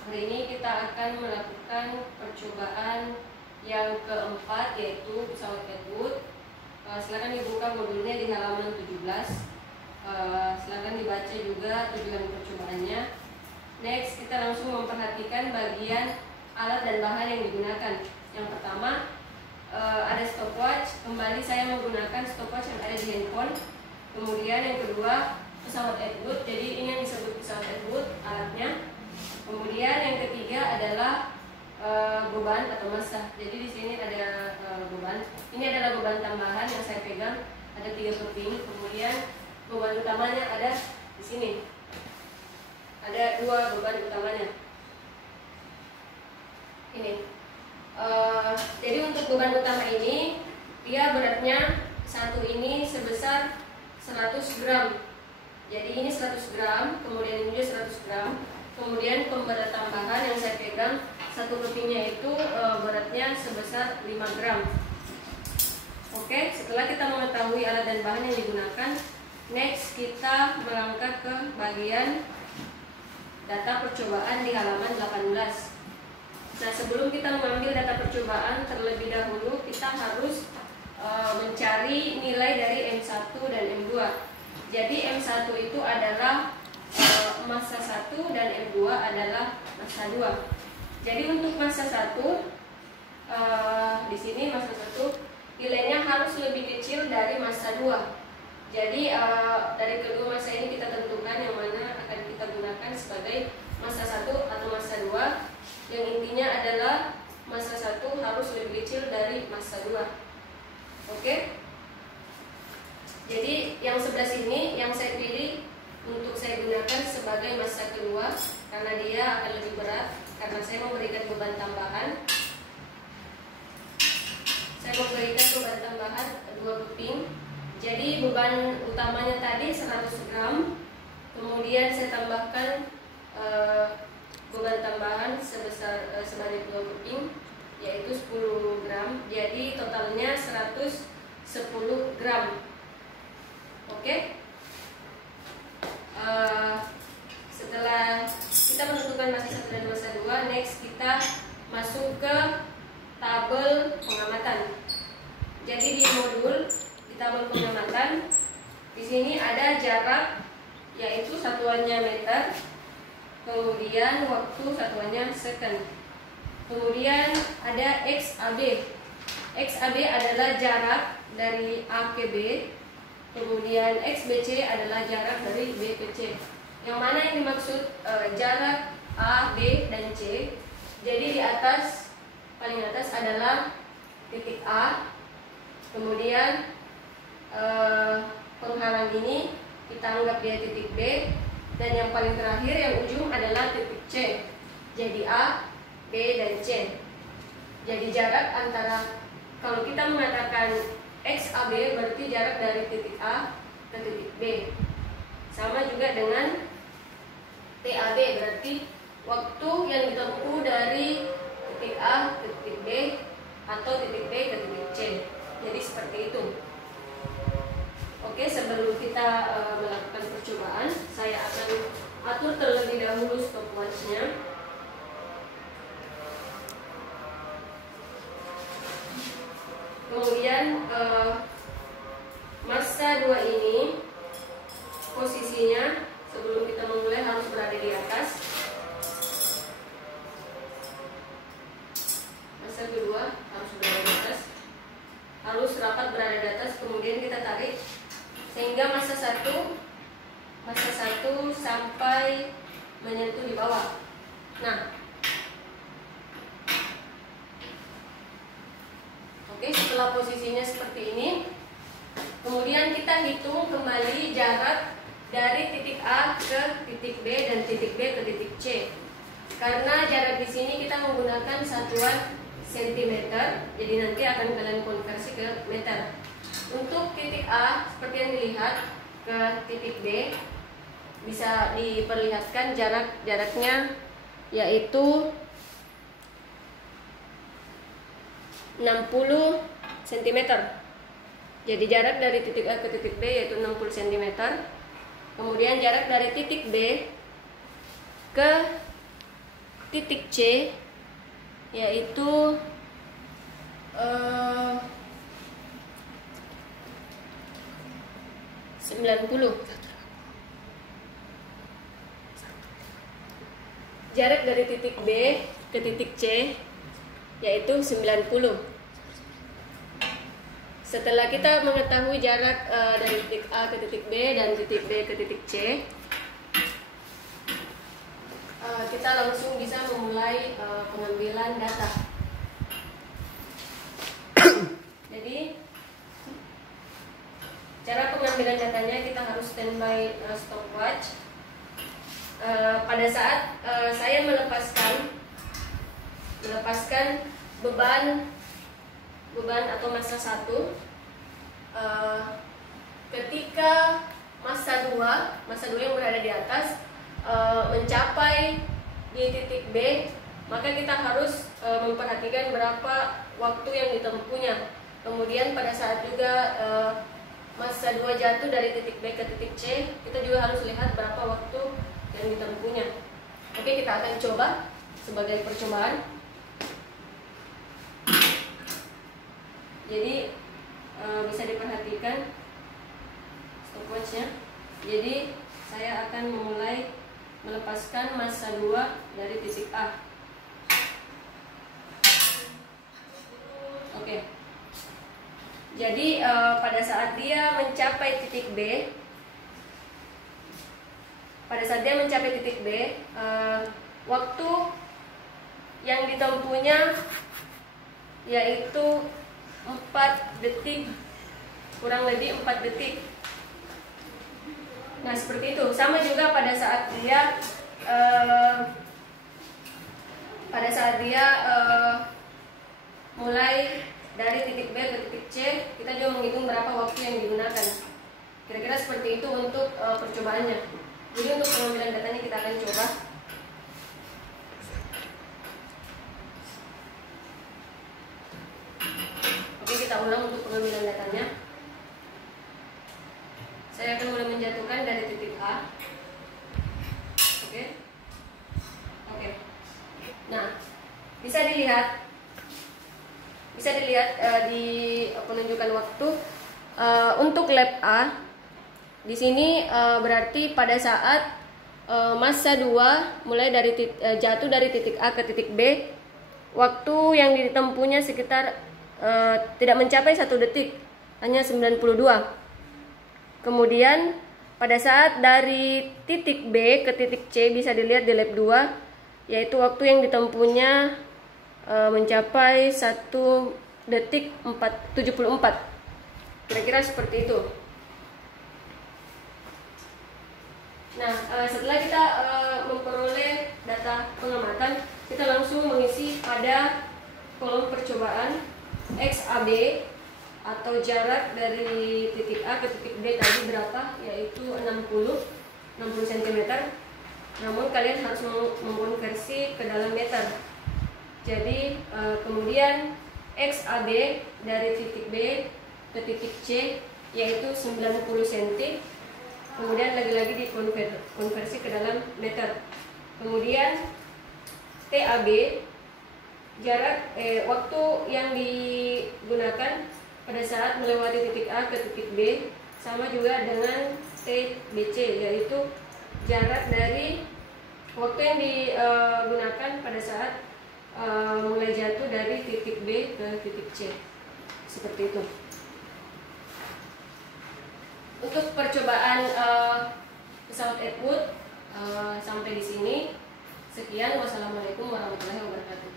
Hari ini kita akan melakukan percobaan yang keempat, yaitu pesawat Edwood. Silakan dibuka modulnya di halaman 17. Silakan dibaca juga tujuan percobaannya. Next, kita langsung memperhatikan bagian alat dan bahan yang digunakan. Yang pertama, ada stopwatch. Kembali saya menggunakan stopwatch yang ada di handphone. Kemudian yang kedua, pesawat Edwood. Jadi ini yang disebut pesawat Edwood alatnya. Kemudian yang ketiga adalah beban atau massa. Jadi di sini ada beban. Ini adalah beban tambahan yang saya pegang. Ada 3 keping. Kemudian beban utamanya ada di sini. Ada 2 beban utamanya. Ini. Jadi untuk beban utama ini, dia beratnya satu ini sebesar 100 gram. Jadi ini 100 gram, kemudian ini juga 100 gram. Kemudian pemberat tambahan yang saya pegang, satu kepingnya itu beratnya sebesar 5 gram. Oke, setelah kita mengetahui alat dan bahan yang digunakan, next kita melangkah ke bagian data percobaan di halaman 18. Nah, sebelum kita mengambil data percobaan, terlebih dahulu kita harus mencari nilai dari M1 dan M2. Jadi M1 itu adalah massa 1 dan M2 adalah massa 2. Jadi untuk massa 1 di sini massa 1 nilainya harus lebih kecil dari massa 2. Jadi dari kedua massa ini kita tentukan yang mana akan kita gunakan sebagai massa 1 atau massa 2. Yang intinya adalah massa 1 harus lebih kecil dari massa 2. Oke? Jadi yang sebelah sini yang saya pilih untuk saya gunakan sebagai massa kedua karena dia akan lebih berat, karena saya memberikan beban tambahan. Saya memberikan beban tambahan 2 keping. Jadi beban utamanya tadi 100 gram. Kemudian saya tambahkan beban tambahan sebanyak 2 keping, yaitu 10 gram. Jadi totalnya 110 gram. Oke? Setelah kita menentukan massa 1 dan massa 2, next kita masuk ke tabel pengamatan. Jadi di modul di tabel pengamatan di sini ada jarak, yaitu satuannya meter, kemudian waktu satuannya second, kemudian ada XAB. XAB adalah jarak dari A ke B. Kemudian XBC adalah jarak dari B ke C. Yang mana yang dimaksud jarak A, B, dan C. Jadi di atas, paling atas adalah titik A. Kemudian penghalang ini kita anggap dia titik B. Dan yang paling terakhir, yang ujung adalah titik C. Jadi A, B, dan C. Jadi jarak antara, kalau kita mengatakan XAB berarti jarak dari titik A ke titik B. Sama juga dengan TAB, berarti waktu yang ditempuh dari titik A ke titik B atau titik B ke titik C. Jadi seperti itu. Oke, sebelum kita melakukan percobaan, saya akan atur terlebih dahulu stopwatch-nya. Kemudian massa 2 ini posisinya sebelum kita memulai harus berada di atas. Massa kedua harus berada di atas, harus rapat berada di atas. Kemudian kita tarik sehingga massa 1 sampai menyentuh di bawah. Nah, oke, setelah posisinya seperti ini, kemudian kita hitung kembali jarak dari titik A ke titik B dan titik B ke titik C. Karena jarak di sini kita menggunakan satuan cm, jadi nanti akan kalian konversi ke meter. Untuk titik A, seperti yang dilihat, ke titik B bisa diperlihatkan jaraknya yaitu 60 cm. Jadi jarak dari titik A ke titik B yaitu 60 cm. Kemudian jarak dari titik B ke titik C yaitu 90. Jarak dari titik B ke titik C yaitu 90. Setelah kita mengetahui jarak dari titik A ke titik B dan titik B ke titik C, kita langsung bisa memulai pengambilan data. Jadi cara pengambilan datanya kita harus standby stopwatch. Pada saat saya melepaskan beban atau massa 1, ketika massa 2 yang berada di atas mencapai di titik B, maka kita harus memperhatikan berapa waktu yang ditempuhnya. Kemudian pada saat juga massa 2 jatuh dari titik B ke titik C, kita juga harus lihat berapa waktu yang ditempuhnya. Oke, kita akan coba sebagai percobaan. Jadi bisa diperhatikan stopwatchnya. Jadi saya akan memulai melepaskan massa 2 dari titik A. Oke. Jadi pada saat dia mencapai titik B, waktu yang ditempuhnya yaitu 4 detik, kurang lebih 4 detik. Nah, seperti itu. Sama juga pada saat dia mulai dari titik B ke titik C, kita juga menghitung berapa waktu yang digunakan. Kira-kira seperti itu untuk percobaannya. Jadi untuk pengambilan datanya kita akan coba. Oke, kita ulang untuk pengambilan datanya. Saya akan mulai menjatuhkan dari titik A. Oke. Nah, bisa dilihat di penunjukan waktu untuk lab A. Di sini berarti pada saat massa 2 mulai dari jatuh dari titik A ke titik B, waktu yang ditempuhnya sekitar tidak mencapai 1 detik, hanya 92. Kemudian pada saat dari titik B ke titik C bisa dilihat di lab 2, yaitu waktu yang ditempuhnya mencapai 1 detik 74. Kira-kira seperti itu. Nah, setelah kita memperoleh data pengamatan, kita langsung mengisi pada kolom percobaan XAB atau jarak dari titik A ke titik B tadi berapa, yaitu 60 cm. Namun kalian harus mengkonversi ke dalam meter. Jadi kemudian XAB dari titik B ke titik C yaitu 90 cm. Kemudian lagi-lagi dikonversi ke dalam meter. Kemudian TAB, jarak waktu yang digunakan pada saat melewati titik A ke titik B, sama juga dengan TBC, yaitu jarak dari waktu yang digunakan pada saat mulai jatuh dari titik B ke titik C. Seperti itu. Untuk percobaan pesawat Edward sampai di sini. Sekian, wassalamualaikum warahmatullahi wabarakatuh.